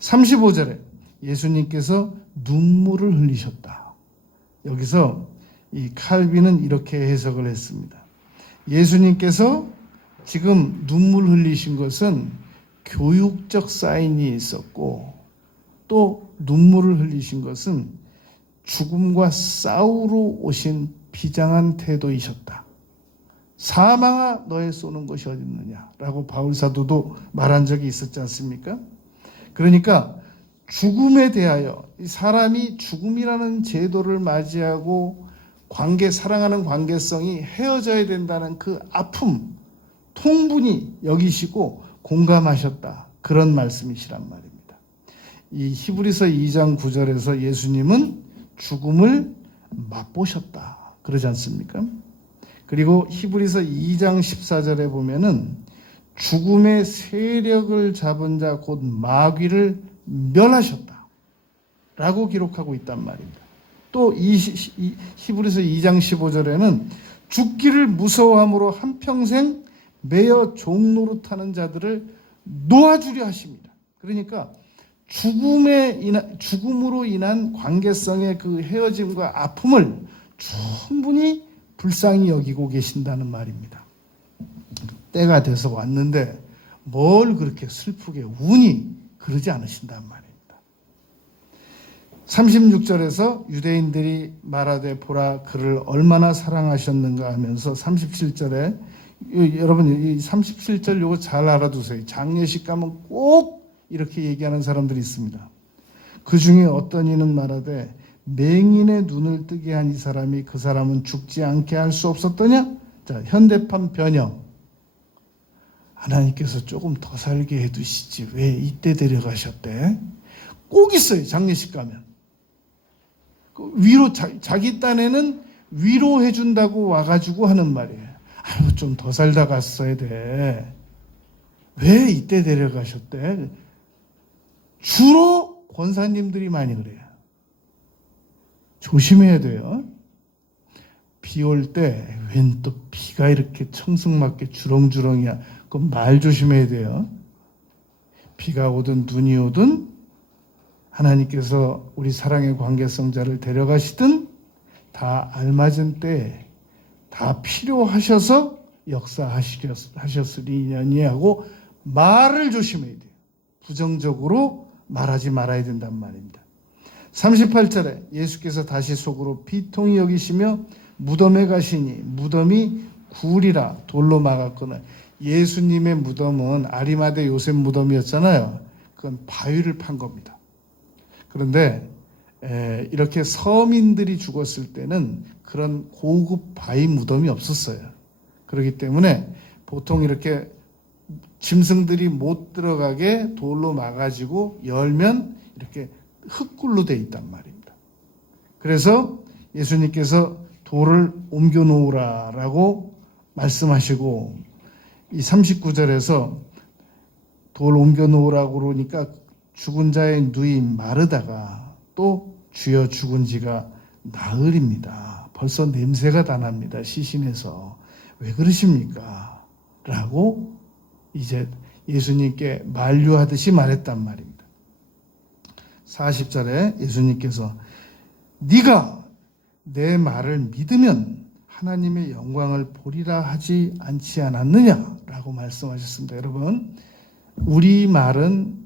35절에 예수님께서 눈물을 흘리셨다. 여기서 이 칼빈은 이렇게 해석을 했습니다. 예수님께서 지금 눈물 흘리신 것은 교육적 사인이 있었고 또 눈물을 흘리신 것은 죽음과 싸우러 오신 비장한 태도이셨다. 사망아 너의 쏘는 것이 어디 있느냐라고 바울 사도도 말한 적이 있었지 않습니까? 그러니까 죽음에 대하여 사람이 죽음이라는 제도를 맞이하고 사랑하는 관계성이 헤어져야 된다는 그 아픔, 통분히 여기시고 공감하셨다. 그런 말씀이시란 말입니다. 이 히브리서 2장 9절에서 예수님은 죽음을 맛보셨다. 그러지 않습니까? 그리고 히브리서 2장 14절에 보면은 죽음의 세력을 잡은 자 곧 마귀를 멸하셨다. 라고 기록하고 있단 말입니다. 또 히브리서 2장 15절에는 죽기를 무서워함으로 한평생 매여 종노릇하는 자들을 놓아주려 하십니다. 그러니까 죽음으로 인한 관계성의 그 헤어짐과 아픔을 충분히 불쌍히 여기고 계신다는 말입니다. 때가 돼서 왔는데 뭘 그렇게 슬프게 우니 그러지 않으신단 말입니다. 36절에서 유대인들이 말하되 보라 그를 얼마나 사랑하셨는가 하면서 37절에 여러분 이 37절 요거 잘 알아두세요. 장례식 가면 꼭 이렇게 얘기하는 사람들이 있습니다. 그 중에 어떤 이는 말하되 맹인의 눈을 뜨게 한 이 사람이 그 사람은 죽지 않게 할 수 없었더냐? 자, 현대판 변형. 하나님께서 조금 더 살게 해두시지 왜 이때 데려가셨대? 꼭 있어요. 장례식 가면. 위로 자기 딴에는 위로해 준다고 와가지고 하는 말이에요. 아유 좀 더 살다 갔어야 돼. 왜 이때 데려가셨대? 주로 권사님들이 많이 그래요. 조심해야 돼요. 비 올 때 웬 또 비가 이렇게 청승맞게 주렁주렁이야. 그럼 말 조심해야 돼요. 비가 오든 눈이 오든 하나님께서 우리 사랑의 관계성자를 데려가시든 다 알맞은 때에 다 필요하셔서 역사하셨으리니 하고 말을 조심해야 돼요. 부정적으로 말하지 말아야 된단 말입니다. 38절에 예수께서 다시 속으로 비통히 여기시며 무덤에 가시니 무덤이 굴이라 돌로 막았거늘. 예수님의 무덤은 아리마대 요셉 무덤이었잖아요. 그건 바위를 판 겁니다. 그런데 이렇게 서민들이 죽었을 때는 그런 고급 바위 무덤이 없었어요. 그렇기 때문에 보통 이렇게 짐승들이 못 들어가게 돌로 막아지고 열면 이렇게 흙굴로 돼 있단 말입니다. 그래서 예수님께서 돌을 옮겨 놓으라라고 말씀하시고 이 39절에서 돌 옮겨 놓으라고 그러니까 죽은 자의 누이 마르다가 또 주여 죽은 지가 나흘입니다. 벌써 냄새가 다 납니다. 시신에서. 왜 그러십니까? 라고 이제 예수님께 만류하듯이 말했단 말입니다. 40절에 예수님께서 네가 내 말을 믿으면 하나님의 영광을 보리라 하지 않지 않았느냐? 라고 말씀하셨습니다. 여러분, 우리 말은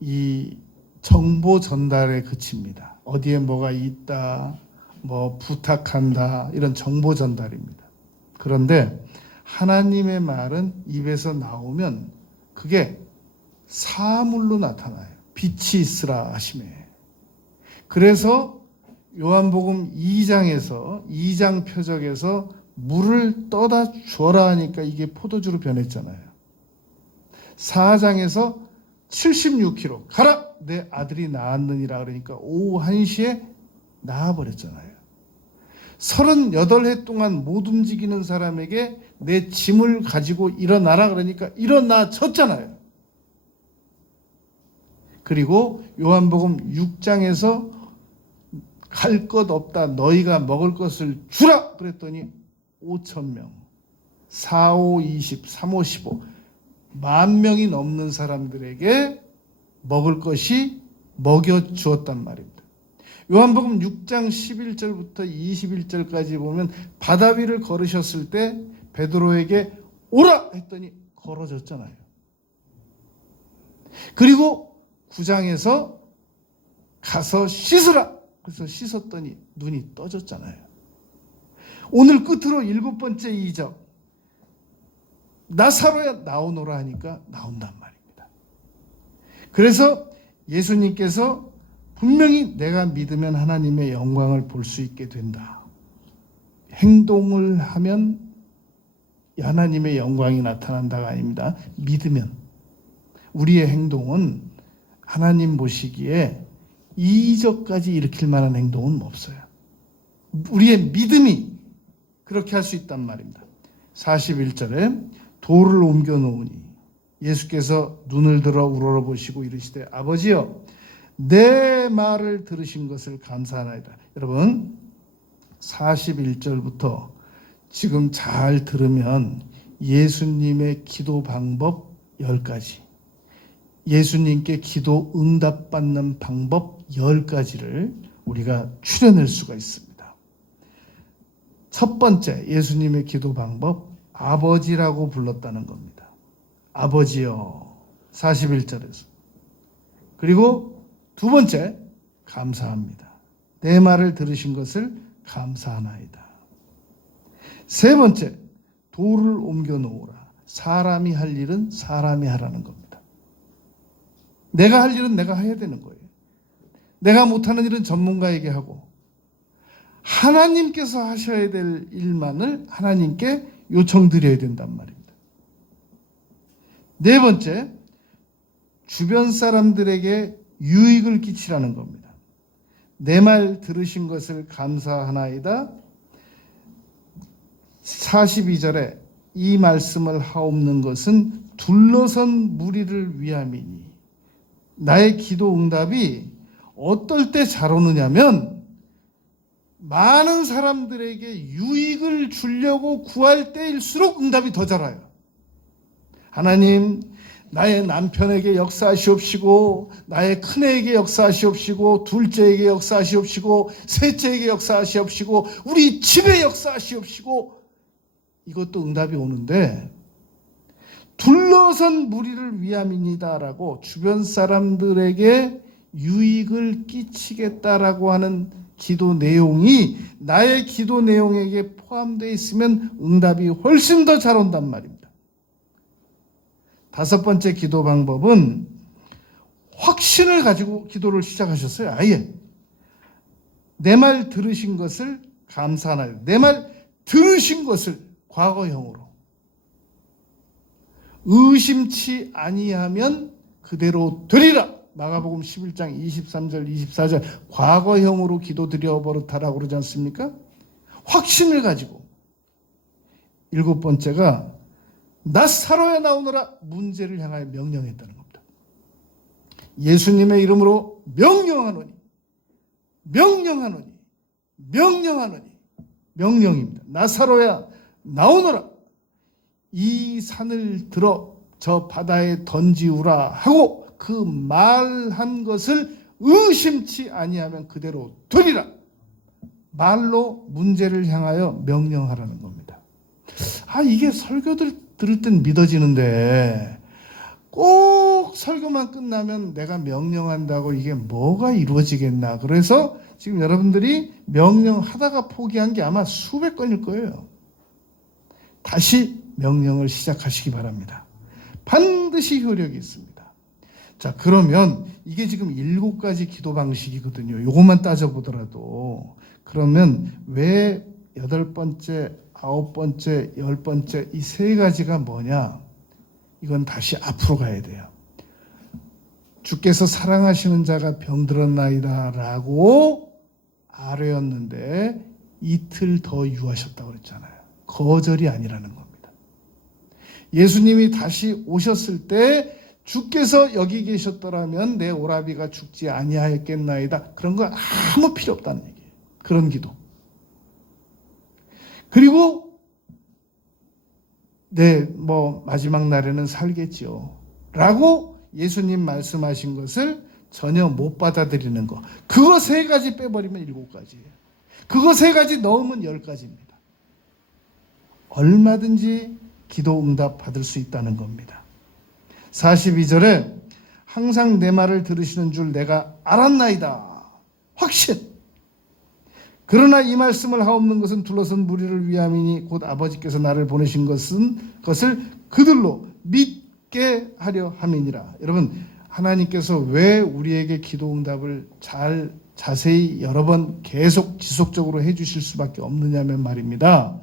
이 정보 전달에 그칩니다. 어디에 뭐가 있다, 뭐 부탁한다, 이런 정보 전달입니다. 그런데 하나님의 말은 입에서 나오면 그게 사물로 나타나요. 빛이 있으라 하시매. 그래서 요한복음 2장 표적에서 물을 떠다 줘라 하니까 이게 포도주로 변했잖아요. 4장에서 76kg 가라 내 아들이 낳았느니라 그러니까 오후 1시에 낳아버렸잖아요. 38해 동안 못 움직이는 사람에게 내 짐을 가지고 일어나라 그러니까 일어나졌잖아요. 그리고 요한복음 6장에서 갈 것 없다 너희가 먹을 것을 주라 그랬더니 5,000명 4, 5, 20, 3, 5, 15 10,000명이 넘는 사람들에게 먹을 것이 먹여 주었단 말입니다. 요한복음 6장 11절부터 21절까지 보면 바다 위를 걸으셨을 때 베드로에게 오라 했더니 걸어졌잖아요. 그리고 9장에서 가서 씻으라 그래서 씻었더니 눈이 떠졌잖아요. 오늘 끝으로 7번째 이적 나사로야 나오노라 하니까 나온단 말입니다. 그래서 예수님께서 분명히 내가 믿으면 하나님의 영광을 볼 수 있게 된다. 행동을 하면 하나님의 영광이 나타난다가 아닙니다. 믿으면. 우리의 행동은 하나님 보시기에 이적까지 일으킬 만한 행동은 없어요. 우리의 믿음이 그렇게 할 수 있단 말입니다. 41절에 돌을 옮겨 놓으니 예수께서 눈을 들어 우러러보시고 이르시되 아버지여 내 말을 들으신 것을 감사하나이다. 여러분 41절부터 지금 잘 들으면 예수님의 기도 방법 10가지, 예수님께 기도 응답받는 방법 10가지를 우리가 추려낼 수가 있습니다. 첫 번째 예수님의 기도 방법, 아버지라고 불렀다는 겁니다. 아버지여, 41절에서. 그리고 두 번째, 감사합니다. 내 말을 들으신 것을 감사하나이다. 세 번째, 돌을 옮겨 놓으라. 사람이 할 일은 사람이 하라는 겁니다. 내가 할 일은 내가 해야 되는 거예요. 내가 못하는 일은 전문가에게 하고 하나님께서 하셔야 될 일만을 하나님께 요청드려야 된단 말입니다. 네 번째, 주변 사람들에게 유익을 끼치라는 겁니다. 내 말 들으신 것을 감사하나이다. 42절에 이 말씀을 하옵는 것은 둘러선 무리를 위함이니 나의 기도 응답이 어떨 때 잘 오느냐면 많은 사람들에게 유익을 주려고 구할 때일수록 응답이 더 잘 와요. 하나님, 나의 남편에게 역사하시옵시고 나의 큰애에게 역사하시옵시고 둘째에게 역사하시옵시고 셋째에게 역사하시옵시고 우리 집에 역사하시옵시고 이것도 응답이 오는데 둘러선 무리를 위함이니다라고 주변 사람들에게 유익을 끼치겠다라고 하는 기도 내용이 나의 기도 내용에게 포함되어 있으면 응답이 훨씬 더 잘 온단 말입니다. 다섯 번째 기도 방법은 확신을 가지고 기도를 시작하셨어요. 아예 내 말 들으신 것을 감사하나요. 내 말 들으신 것을 과거형으로 의심치 아니하면 그대로 되리라. 마가복음 11장 23절 24절 과거형으로 기도드려 버릇하라고 그러지 않습니까? 확신을 가지고. 일곱 번째가 나사로야 나오너라 문제를 향하여 명령했다는 겁니다. 예수님의 이름으로 명령하노니 명령입니다. 나사로야 나오너라 이 산을 들어 저 바다에 던지우라 하고 그 말한 것을 의심치 아니하면 그대로 되리라. 말로 문제를 향하여 명령하라는 겁니다. 이게 설교들 들을 땐 믿어지는데 꼭 설교만 끝나면 내가 명령한다고 이게 뭐가 이루어지겠나. 그래서 지금 여러분들이 명령하다가 포기한 게 아마 수백 건일 거예요. 다시 명령을 시작하시기 바랍니다. 반드시 효력이 있습니다. 자, 그러면 이게 지금 7가지 기도 방식이거든요. 요것만 따져보더라도. 그러면 왜 8번째, 9번째, 10번째 이 3가지가 뭐냐? 이건 다시 앞으로 가야 돼요. 주께서 사랑하시는 자가 병들었나이다 라고 아뢰었는데 이틀 더 유하셨다고 그랬잖아요. 거절이 아니라는 겁니다. 예수님이 다시 오셨을 때 주께서 여기 계셨더라면 내 오라비가 죽지 아니하였겠나이다. 그런 거 아무 필요 없다는 얘기예요. 그런 기도. 그리고 마지막 날에는 살겠지요. 라고 예수님 말씀하신 것을 전혀 못 받아들이는 거. 그거 3가지 빼버리면 7가지예요. 그거 3가지 넣으면 10가지입니다. 얼마든지 기도 응답 받을 수 있다는 겁니다. 42절에 항상 내 말을 들으시는 줄 내가 알았나이다. 확신. 그러나 이 말씀을 하옵는 것은 둘러선 무리를 위함이니 곧 아버지께서 나를 보내신 것을 그들로 믿게 하려 함이니라. 여러분, 하나님께서 왜 우리에게 기도 응답을 자세히 여러 번 계속 지속적으로 해주실 수밖에 없느냐면 말입니다.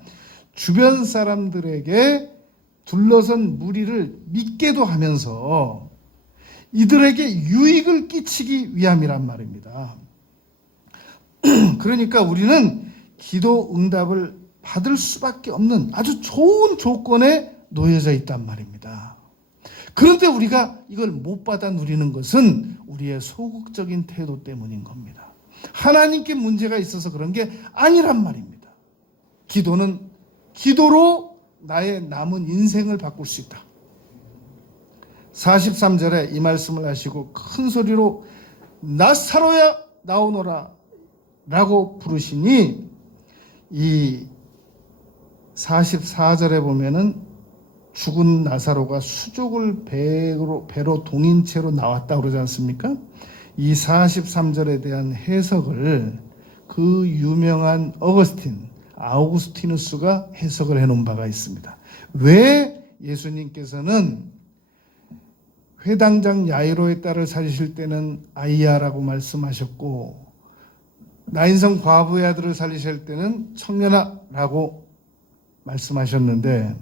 주변 사람들에게 둘러선 무리를 믿게도 하면서 이들에게 유익을 끼치기 위함이란 말입니다. 그러니까 우리는 기도 응답을 받을 수밖에 없는 아주 좋은 조건에 놓여져 있단 말입니다. 그런데 우리가 이걸 못 받아 누리는 것은 우리의 소극적인 태도 때문인 겁니다. 하나님께 문제가 있어서 그런 게 아니란 말입니다. 기도는 기도로 나의 남은 인생을 바꿀 수 있다. 43절에 이 말씀을 하시고 큰 소리로 나사로야 나오너라 라고 부르시니, 이 44절에 보면은 죽은 나사로가 수족을 배로 동인채로 나왔다 그러지 않습니까? 이 43절에 대한 해석을 그 유명한 아우구스티누스가 해석을 해놓은 바가 있습니다. 왜 예수님께서는 회당장 야이로의 딸을 살리실 때는 아이야라고 말씀하셨고, 나인성 과부의 아들을 살리실 때는 청년아라고 말씀하셨는데,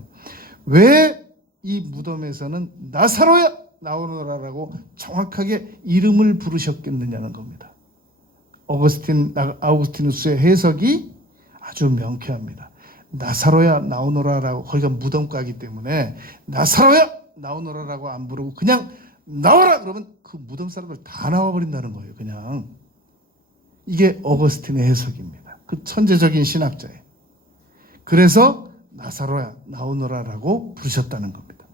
왜 이 무덤에서는 나사로야 나오너라라고 정확하게 이름을 부르셨겠느냐는 겁니다. 아우구스티누스의 해석이 아주 명쾌합니다. 나사로야 나오너라라고, 거기가 무덤가기 때문에 나사로야 나오너라라고 안 부르고 그냥 나와라 그러면 그 무덤 사람들 다 나와버린다는 거예요. 그냥. 이게 어거스틴의 해석입니다. 그 천재적인 신학자예요. 그래서 나사로야 나오너라라고 부르셨다는 겁니다.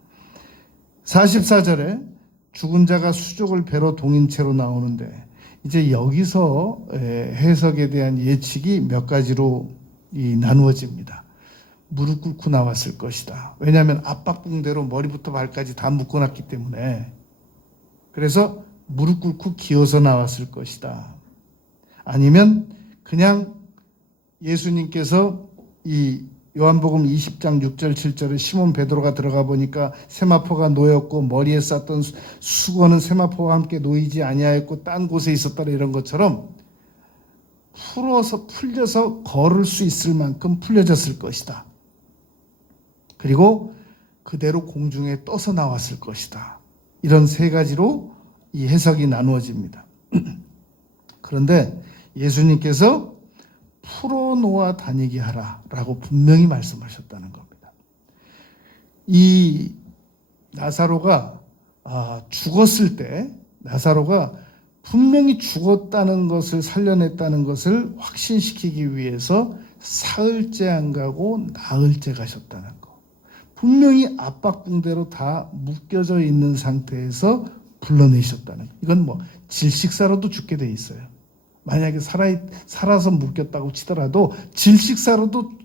44절에 죽은 자가 수족을 배로 동인채로 나오는데, 이제 여기서 해석에 대한 예측이 몇 가지로 나누어집니다. 무릎 꿇고 나왔을 것이다. 왜냐하면 압박붕대로 머리부터 발까지 다 묶어놨기 때문에. 그래서 무릎 꿇고 기어서 나왔을 것이다. 아니면 그냥 예수님께서 이 요한복음 20장 6절 7절에 시몬 베드로가 들어가 보니까 세마포가 놓였고 머리에 쌌던 수건은 세마포와 함께 놓이지 아니하였고 딴 곳에 있었더라, 이런 것처럼 풀려서 걸을 수 있을 만큼 풀려졌을 것이다. 그리고 그대로 공중에 떠서 나왔을 것이다. 이런 세 가지로 이 해석이 나누어집니다. 그런데 예수님께서 풀어놓아 다니게 하라라고 분명히 말씀하셨다는 겁니다. 이 나사로가 죽었을 때, 나사로가 분명히 죽었다는 것을, 살려냈다는 것을 확신시키기 위해서 사흘째 안 가고 나흘째 가셨다는 거. 분명히 압박붕대로 다 묶여져 있는 상태에서 불러내셨다는 거. 이건 뭐 질식사로도 죽게 돼 있어요. 만약에 살아서 묶였다고 치더라도 질식사로도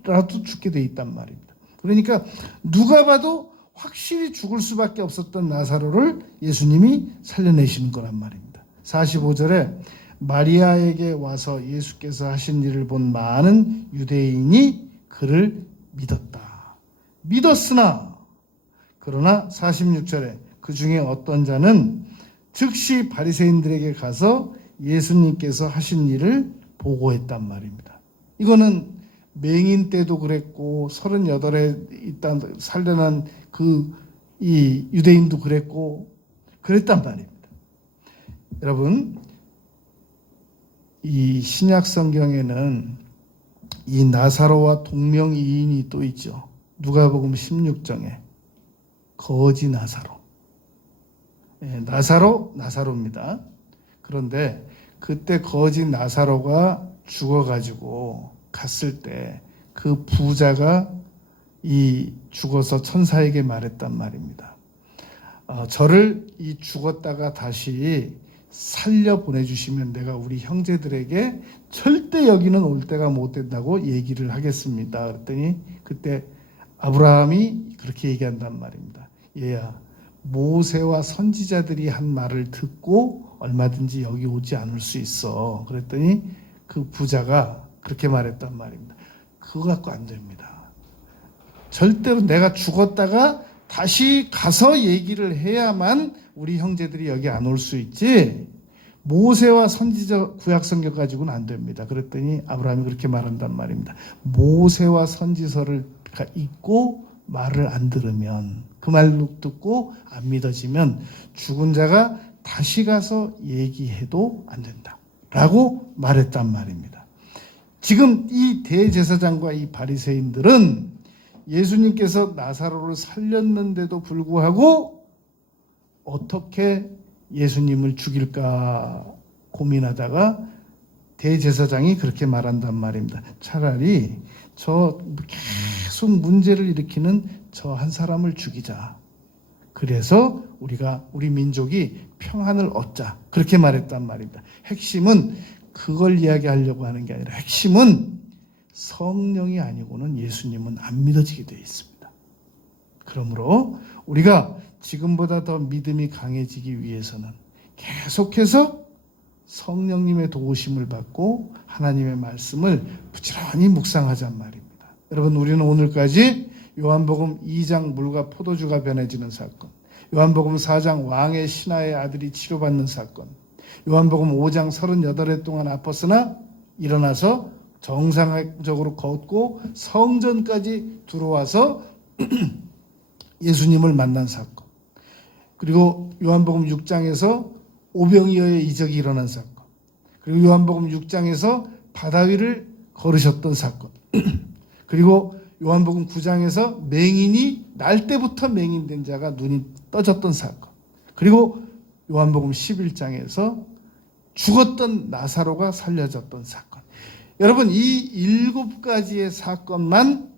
죽게 돼 있단 말입니다. 그러니까 누가 봐도 확실히 죽을 수밖에 없었던 나사로를 예수님이 살려내시는 거란 말입니다. 45절에 마리아에게 와서 예수께서 하신 일을 본 많은 유대인이 그를 믿었으나 그러나 46절에 그 중에 어떤 자는 즉시 바리새인들에게 가서 예수님께서 하신 일을 보고했단 말입니다. 이거는 맹인 때도 그랬고 38에 살려난 이 유대인도 그랬단 말입니다. 여러분, 이 신약 성경에는 이 나사로와 동명이인이 또 있죠. 누가복음 16장에 거지 나사로. 나사로입니다. 그런데 그때 거지 나사로가 죽어가지고 갔을 때 그 부자가 이 죽어서 천사에게 말했단 말입니다. 저를 이 죽었다가 다시 살려 보내주시면 내가 우리 형제들에게 절대 여기는 올 때가 못 된다고 얘기를 하겠습니다. 그랬더니 그때 아브라함이 그렇게 얘기한단 말입니다. 얘야, 모세와 선지자들이 한 말을 듣고 얼마든지 여기 오지 않을 수 있어. 그랬더니 그 부자가 그렇게 말했단 말입니다. 그거 갖고 안 됩니다. 절대로 내가 죽었다가 다시 가서 얘기를 해야만 우리 형제들이 여기 안 올 수 있지, 모세와 선지자 구약 성경 가지고는 안 됩니다. 그랬더니 아브라함이 그렇게 말한단 말입니다. 모세와 선지서를 읽고 말을 안 들으면, 그 말로 듣고 안 믿어지면 죽은 자가 다시 가서 얘기해도 안 된다 라고 말했단 말입니다. 지금 이 대제사장과 이 바리새인들은 예수님께서 나사로를 살렸는데도 불구하고 어떻게 예수님을 죽일까 고민하다가 대제사장이 그렇게 말한단 말입니다. 차라리 저 계속 문제를 일으키는 저 한 사람을 죽이자. 그래서 우리 민족이 평안을 얻자. 그렇게 말했단 말입니다. 핵심은 그걸 이야기하려고 하는 게 아니라 핵심은 성령이 아니고는 예수님은 안 믿어지게 되어 있습니다. 그러므로 우리가 지금보다 더 믿음이 강해지기 위해서는 계속해서 성령님의 도우심을 받고 하나님의 말씀을 부지런히 묵상하자는 말입니다. 여러분, 우리는 오늘까지 요한복음 2장 물과 포도주가 변해지는 사건, 요한복음 4장 왕의 신하의 아들이 치료받는 사건, 요한복음 5장 38회 동안 아팠으나 일어나서 정상적으로 걷고 성전까지 들어와서 예수님을 만난 사건, 그리고 요한복음 6장에서 오병이어의 이적이 일어난 사건, 그리고 요한복음 6장에서 바다 위를 걸으셨던 사건, 그리고 요한복음 9장에서 맹인이 날 때부터 맹인된 자가 눈이 떠졌던 사건, 그리고 요한복음 11장에서 죽었던 나사로가 살려졌던 사건. 여러분, 이 7가지의 사건만,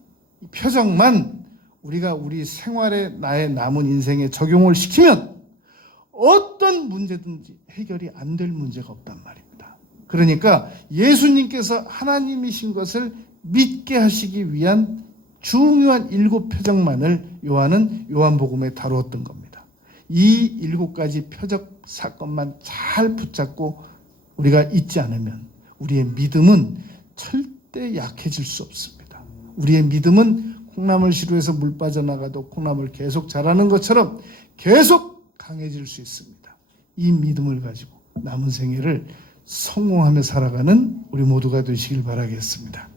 표적만 우리가 우리 생활에, 나의 남은 인생에 적용을 시키면 어떤 문제든지 해결이 안 될 문제가 없단 말입니다. 그러니까 예수님께서 하나님이신 것을 믿게 하시기 위한 중요한 7표적만을 요한은 요한복음에 다루었던 겁니다. 이 7가지 표적 사건만 잘 붙잡고 우리가 잊지 않으면 우리의 믿음은 절대 약해질 수 없습니다. 우리의 믿음은 콩나물 시루에서 물 빠져나가도 콩나물 계속 자라는 것처럼 계속 강해질 수 있습니다. 이 믿음을 가지고 남은 생애를 성공하며 살아가는 우리 모두가 되시길 바라겠습니다.